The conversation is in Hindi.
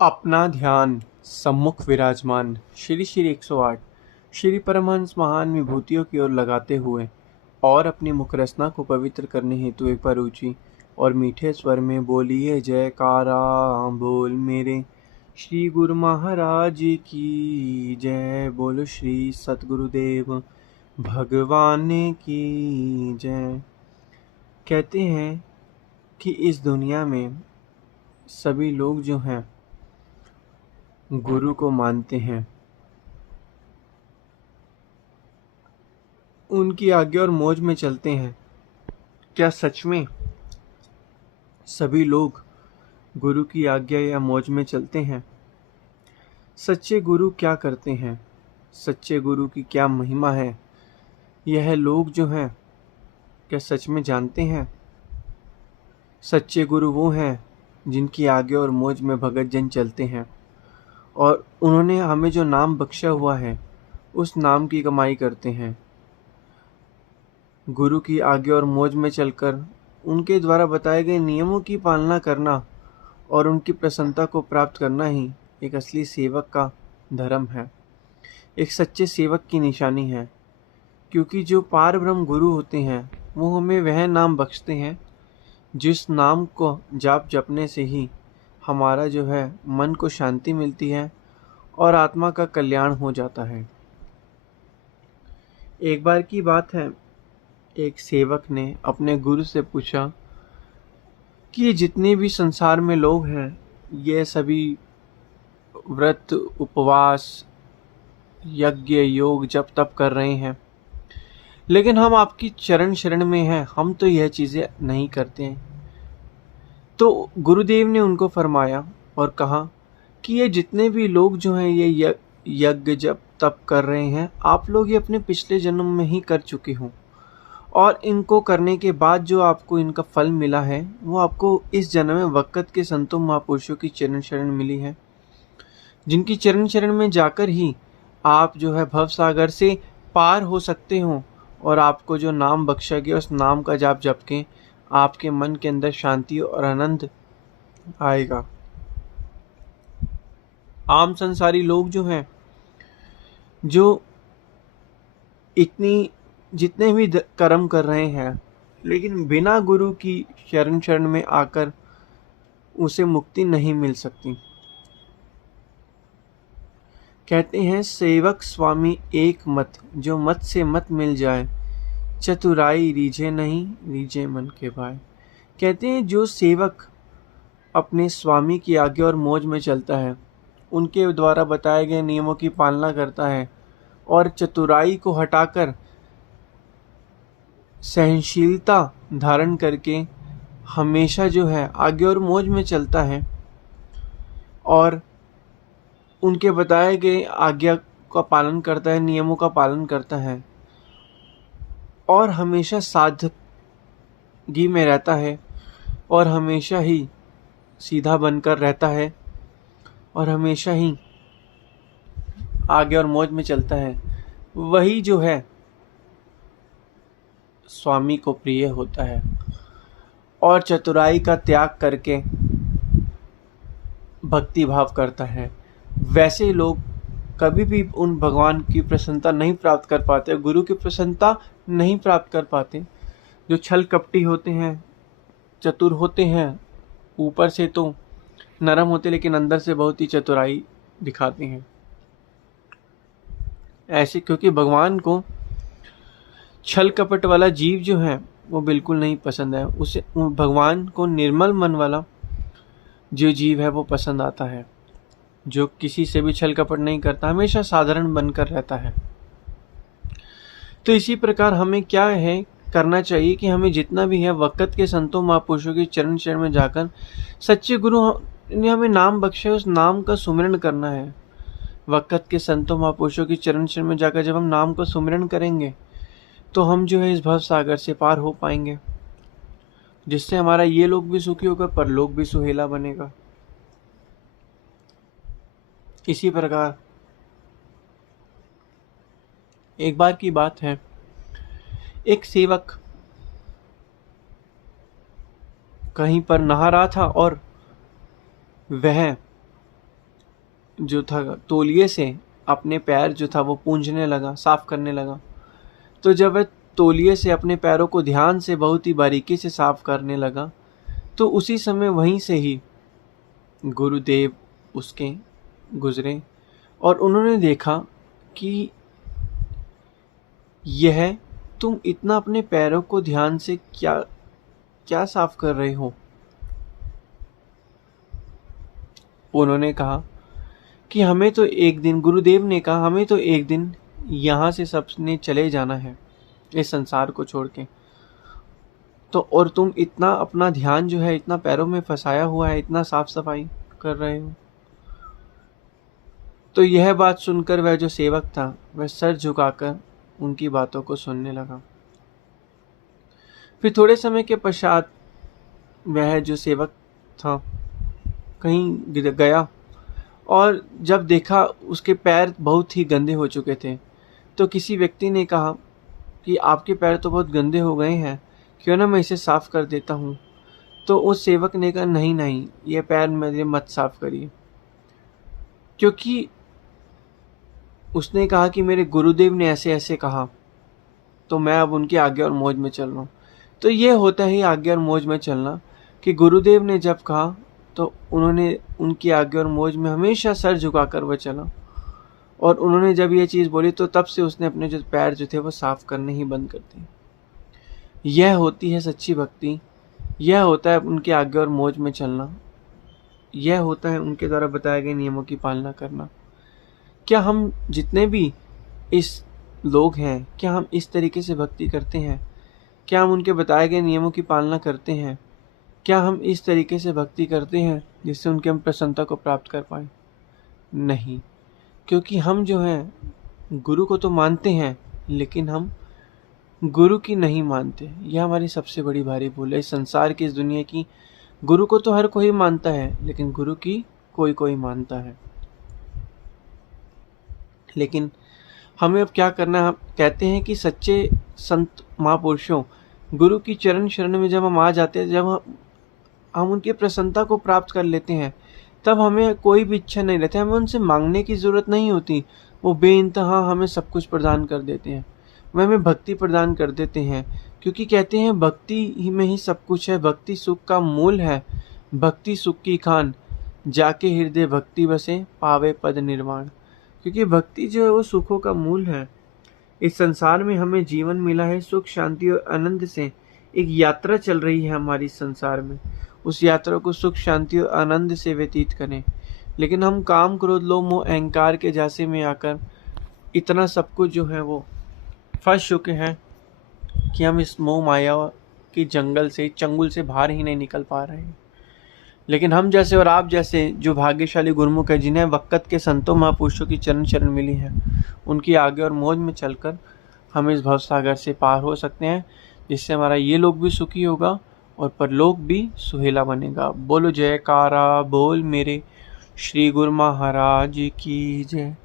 अपना ध्यान सम्मुख विराजमान श्री श्री 108 श्री परमहंस महान विभूतियों की ओर लगाते हुए और अपनी मुखरसना को पवित्र करने हेतु एक बार ऊंची और मीठे स्वर में बोलिए जयकारा बोल मेरे श्री गुरु महाराज की जय। बोलो श्री सतगुरुदेव भगवान की जय। कहते हैं कि इस दुनिया में सभी लोग जो हैं गुरु को मानते हैं, उनकी आज्ञा और मौज में चलते हैं। क्या सच में सभी लोग गुरु की आज्ञा या मौज में चलते हैं? सच्चे गुरु क्या करते हैं? सच्चे गुरु की क्या महिमा है? यह लोग जो हैं क्या सच में जानते हैं? सच्चे गुरु वो हैं जिनकी आज्ञा और मौज में भगत जन चलते हैं और उन्होंने हमें जो नाम बख्शा हुआ है उस नाम की कमाई करते हैं। गुरु की आज्ञा और मौज में चलकर उनके द्वारा बताए गए नियमों की पालना करना और उनकी प्रसन्नता को प्राप्त करना ही एक असली सेवक का धर्म है, एक सच्चे सेवक की निशानी है। क्योंकि जो पार ब्रह्म गुरु होते हैं वो हमें वह नाम बख्शते हैं जिस नाम को जाप जपने से ही हमारा जो है मन को शांति मिलती है और आत्मा का कल्याण हो जाता है। एक बार की बात है, एक सेवक ने अपने गुरु से पूछा कि ये जितने भी संसार में लोग हैं ये सभी व्रत उपवास यज्ञ योग जप तप कर रहे हैं, लेकिन हम आपकी चरण शरण में हैं, हम तो यह चीज़ें नहीं करते हैं। तो गुरुदेव ने उनको फरमाया और कहा कि ये जितने भी लोग जो हैं ये यज्ञ जप तप कर रहे हैं, आप लोग ये अपने पिछले जन्म में ही कर चुके हो और इनको करने के बाद जो आपको इनका फल मिला है वो आपको इस जन्म में वक़्त के संतों महापुरुषों की चरण शरण मिली है, जिनकी चरण शरण में जाकर ही आप जो है भव सागर से पार हो सकते हो और आपको जो नाम बख्शा गया उस नाम का जाप जप के आपके मन के अंदर शांति और आनंद आएगा। आम संसारी लोग जो हैं जो इतनी जितने भी कर्म कर रहे हैं लेकिन बिना गुरु की शरण में आकर उसे मुक्ति नहीं मिल सकती। कहते हैं सेवक स्वामी एक मत, जो मत से मत मिल जाए, चतुराई रीझे नहीं रीझे मन के भाई। कहते हैं जो सेवक अपने स्वामी की आज्ञा और मौज में चलता है, उनके द्वारा बताए गए नियमों की पालना करता है और चतुराई को हटाकर सहनशीलता धारण करके हमेशा जो है आज्ञा और मौज में चलता है और उनके बताए गए आज्ञा का पालन करता है, नियमों का पालन करता है और हमेशा सादगी में रहता है और हमेशा ही सीधा बनकर रहता है और हमेशा ही आज्ञा और मौज में चलता है, वही जो है स्वामी को प्रिय होता है और चतुराई का त्याग करके भक्ति भाव करता है। वैसे लोग कभी भी उन भगवान की प्रसन्नता नहीं प्राप्त कर पाते, गुरु की प्रसन्नता नहीं प्राप्त कर पाते। जो छल कपटी होते हैं, चतुर होते हैं, ऊपर से तो नरम होते लेकिन अंदर से बहुत ही चतुराई दिखाते हैं। ऐसे क्योंकि भगवान को छल कपट वाला जीव जो है वो बिल्कुल नहीं पसंद है। उसे भगवान को निर्मल मन वाला जो जीव है वो पसंद आता है, जो किसी से भी छल कपट नहीं करता, हमेशा साधारण बनकर रहता है। तो इसी प्रकार हमें क्या है करना चाहिए कि हमें जितना भी है वक़्त के संतों महापुरुषों की चरण शरण में जाकर सच्चे गुरु ने हमें नाम बख्शे उस नाम का सुमिरन करना है। वक़्त के संतों महापुरुषों की चरण शरण में जाकर जब हम नाम का सुमिरन करेंगे तो हम जो है इस भव सागर से पार हो पाएंगे, जिससे हमारा ये लोग भी सुखी होगा परलोक भी सुहेला बनेगा। इसी प्रकार एक बार की बात है, एक सेवक कहीं पर नहा रहा था और वह जो था तौलिए से अपने पैर जो था वो पूंछने लगा, साफ करने लगा। तो जब वह तौलिए से अपने पैरों को ध्यान से बहुत ही बारीकी से साफ करने लगा, तो उसी समय वहीं से ही गुरुदेव उसके गुजरे और उन्होंने देखा कि यह तुम इतना अपने पैरों को ध्यान से क्या क्या साफ कर रहे हो। उन्होंने कहा कि हमें तो एक दिन, गुरुदेव ने कहा हमें तो एक दिन यहाँ से सबने चले जाना है, इस संसार को छोड़ के। तो और तुम इतना अपना ध्यान जो है इतना पैरों में फंसाया हुआ है, इतना साफ सफाई कर रहे हो। तो यह बात सुनकर वह जो सेवक था वह सर झुकाकर उनकी बातों को सुनने लगा। फिर थोड़े समय के पश्चात वह जो सेवक था कहीं गया और जब देखा उसके पैर बहुत ही गंदे हो चुके थे, तो किसी व्यक्ति ने कहा कि आपके पैर तो बहुत गंदे हो गए हैं, क्यों ना मैं इसे साफ कर देता हूँ। तो उस सेवक ने कहा नहीं नहीं, ये पैर मेरे मत साफ करिए, क्योंकि उसने कहा कि मेरे गुरुदेव ने ऐसे ऐसे कहा, तो मैं अब उनकी आज्ञा और मौज में चल रहा हूँ। तो ये होता ही आज्ञा और मौज में चलना, कि गुरुदेव ने जब कहा तो उन्होंने उनकी आज्ञा और मौज में हमेशा सर झुकाकर वह चला। और उन्होंने जब ये चीज़ बोली तो तब से उसने अपने जो पैर जो थे वो साफ करने ही बंद कर दिए। यह होती है सच्ची भक्ति, यह होता है उनके आज्ञा और मौज में चलना, यह होता है उनके द्वारा बताए गए नियमों की पालना करना। क्या हम जितने भी इस लोग हैं, क्या हम इस तरीके से भक्ति करते हैं? क्या हम उनके बताए गए नियमों की पालना करते हैं? क्या हम इस तरीके से भक्ति करते हैं जिससे उनके हम प्रसन्नता को प्राप्त कर पाए? नहीं, क्योंकि हम जो हैं गुरु को तो मानते हैं, लेकिन हम गुरु की नहीं मानते। यह हमारी सबसे बड़ी भारी भूल है इस संसार की, इस दुनिया की। गुरु को तो हर कोई मानता है, लेकिन गुरु की कोई कोई मानता है। लेकिन हमें अब क्या करना है? हम कहते हैं कि सच्चे संत महापुरुषों, गुरु की चरण शरण में जब हम आ जाते हैं, जब हम उनकी प्रसन्नता को प्राप्त कर लेते हैं, तब हमें कोई भी इच्छा नहीं रहती, हमें उनसे मांगने की ज़रूरत नहीं होती। वो बेइंतहा हमें सब कुछ प्रदान कर देते हैं, वह हमें भक्ति प्रदान कर देते हैं। क्योंकि कहते हैं भक्ति ही में ही सब कुछ है, भक्ति सुख का मूल है, भक्ति सुख की खान, जाके हृदय भक्ति बसे पावे पद निर्वाण। क्योंकि भक्ति जो है वो सुखों का मूल है। इस संसार में हमें जीवन मिला है सुख शांति और आनंद से, एक यात्रा चल रही है हमारी संसार में, उस यात्रा को सुख शांति और आनंद से व्यतीत करें। लेकिन हम काम क्रोध लोभ मोह अहंकार के झांसे में आकर इतना सब कुछ जो है वो फंस चुके हैं कि हम इस मोह माया की जंगल से, चंगुल से बाहर ही नहीं निकल पा रहे हैं। लेकिन हम जैसे और आप जैसे जो भाग्यशाली गुरुमुख है, जिन्हें वक्त के संतों महापुरुषों की चरण शरण मिली है, उनकी आगे और मौज में चलकर हम इस भवसागर से पार हो सकते हैं, जिससे हमारा ये लोग भी सुखी होगा और परलोक भी सुहेला बनेगा। बोलो जयकारा बोल मेरे श्री गुरु महाराज की जय।